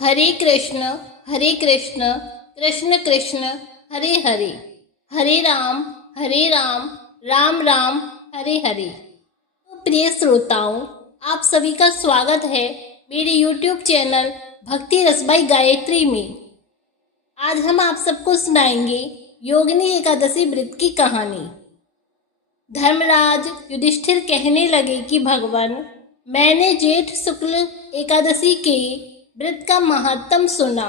हरे कृष्ण कृष्ण कृष्ण हरे हरे, हरे राम राम राम हरे हरे। तो प्रिय श्रोताओं, आप सभी का स्वागत है मेरे YouTube चैनल भक्ति रसबाई गायत्री में। आज हम आप सबको सुनाएंगे योगिनी एकादशी व्रत की कहानी। धर्मराज युधिष्ठिर कहने लगे कि भगवान, मैंने जेठ शुक्ल एकादशी के व्रत का महत्तम सुना।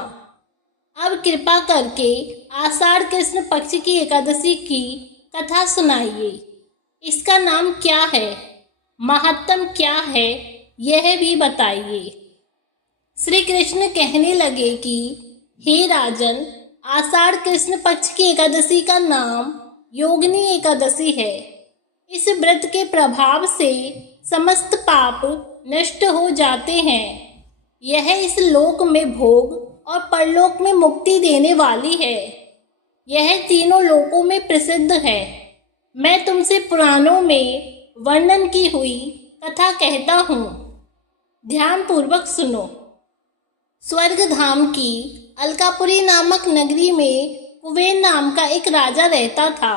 अब कृपा करके आषाढ़ कृष्ण पक्ष की एकादशी की कथा सुनाइए। इसका नाम क्या है, महत्तम क्या है, यह भी बताइए। श्री कृष्ण कहने लगे कि हे राजन, आषाढ़ कृष्ण पक्ष की एकादशी का नाम योगिनी एकादशी है। इस व्रत के प्रभाव से समस्त पाप नष्ट हो जाते हैं। यह इस लोक में भोग और परलोक में मुक्ति देने वाली है। यह तीनों लोकों में प्रसिद्ध है। मैं तुमसे पुराणों में वर्णन की हुई कथा कहता हूँ, ध्यान पूर्वक सुनो। स्वर्ग धाम की अलकापुरी नामक नगरी में कुबेर नाम का एक राजा रहता था।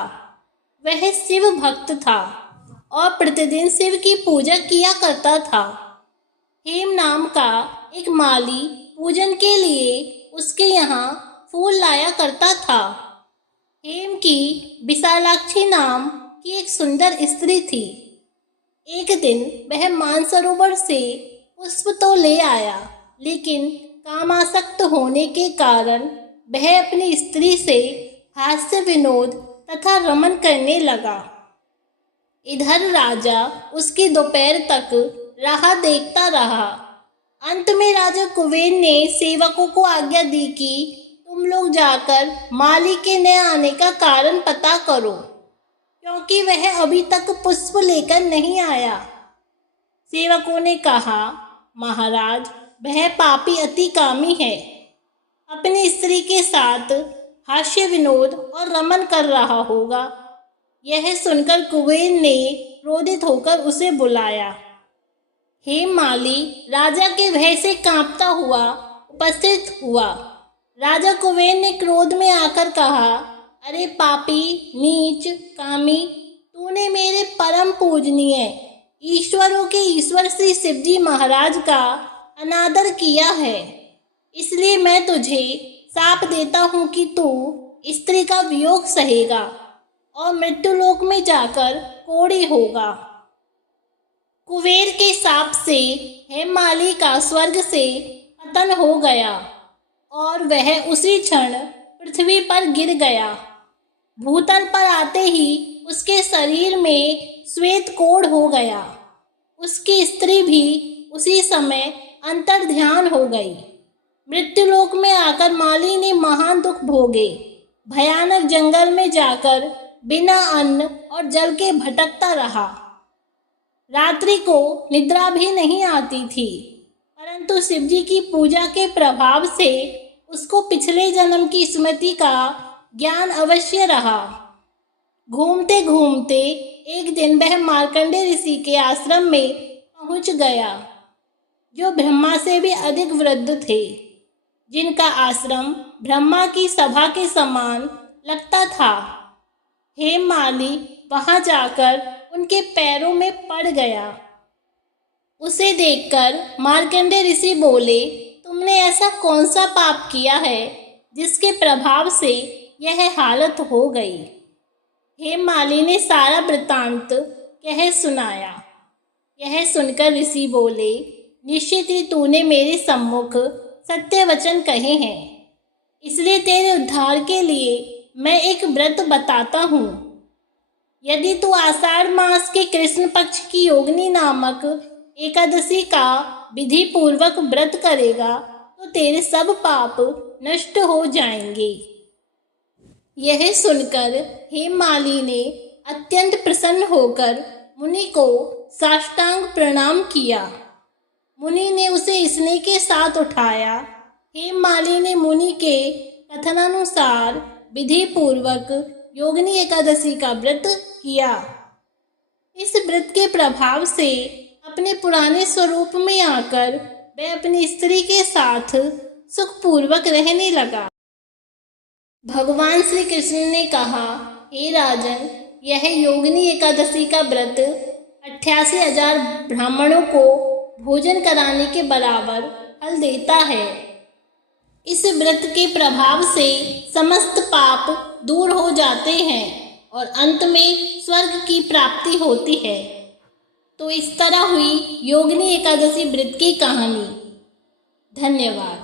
वह शिव भक्त था और प्रतिदिन शिव की पूजा किया करता था। हेम नाम का एक माली पूजन के लिए उसके यहाँ फूल लाया करता था। हेम की विशालाक्षी नाम की एक सुंदर स्त्री थी। एक दिन वह मानसरोवर से पुष्प तो ले आया, लेकिन कामासक्त होने के कारण वह अपनी स्त्री से हास्य विनोद तथा रमन करने लगा। इधर राजा उसकी दोपहर तक राह देखता रहा। अंत में राजा कुबेर ने सेवकों को आज्ञा दी कि तुम लोग जाकर माली के न आने का कारण पता करो, क्योंकि वह अभी तक पुष्प लेकर नहीं आया। सेवकों ने कहा, महाराज, वह पापी अति कामी है, अपनी स्त्री के साथ हास्य विनोद और रमन कर रहा होगा। यह सुनकर कुबेर ने क्रोधित होकर उसे बुलाया। हेम माली राजा के भय से कांपता हुआ उपस्थित हुआ। राजा कुबेर ने क्रोध में आकर कहा, अरे पापी, नीच, कामी, तूने मेरे परम पूजनीय ईश्वरों के ईश्वर श्री शिवजी महाराज का अनादर किया है। इसलिए मैं तुझे शाप देता हूँ कि तू स्त्री का वियोग सहेगा और मृत्युलोक में जाकर कोढ़ी होगा। कुबेर के शाप से हेममाली का स्वर्ग से पतन हो गया और वह उसी क्षण पृथ्वी पर गिर गया। भूतल पर आते ही उसके शरीर में श्वेत कोढ़ हो गया। उसकी स्त्री भी उसी समय अंतर्ध्यान हो गई। मृत्युलोक में आकर माली ने महान दुख भोगे। भयानक जंगल में जाकर बिना अन्न और जल के भटकता रहा। रात्रि को निद्रा भी नहीं आती थी, परंतु शिवजी की पूजा के प्रभाव से उसको पिछले जन्म की स्मृति का ज्ञान अवश्य रहा। घूमते घूमते एक दिन वह मार्कंडे ऋषि के आश्रम में पहुंच गया, जो ब्रह्मा से भी अधिक वृद्ध थे, जिनका आश्रम ब्रह्मा की सभा के समान लगता था। हेममाली वहां जाकर उनके पैरों में पड़ गया। उसे देखकर मार्कंडे ऋषि बोले, तुमने ऐसा कौन सा पाप किया है जिसके प्रभाव से यह हालत हो गई। हेममाली ने सारा वृत्तांत कह सुनाया। यह सुनकर ऋषि बोले, निश्चित ही तूने मेरे सम्मुख सत्य वचन कहे हैं, इसलिए तेरे उद्धार के लिए मैं एक व्रत बताता हूँ। यदि तू आषाढ़ मास के कृष्ण पक्ष की योगिनी नामक एकादशी का विधि पूर्वक व्रत करेगा तो तेरे सब पाप नष्ट हो जाएंगे। यह सुनकर हेममाली ने अत्यंत प्रसन्न होकर मुनि को साष्टांग प्रणाम किया। मुनि ने उसे स्नेह के साथ उठाया। हेममाली ने मुनि के कथनानुसार विधि पूर्वक योगिनी एकादशी का व्रत किया। इस व्रत के प्रभाव से अपने पुराने स्वरूप में आकर वह अपनी स्त्री के साथ सुखपूर्वक रहने लगा। भगवान श्री कृष्ण ने कहा, हे राजन, यह योगिनी एकादशी का व्रत 88,000 ब्राह्मणों को भोजन कराने के बराबर फल देता है। इस व्रत के प्रभाव से समस्त पाप दूर हो जाते हैं और अंत में स्वर्ग की प्राप्ति होती है। तो इस तरह हुई योगिनी एकादशी व्रत की कहानी। धन्यवाद।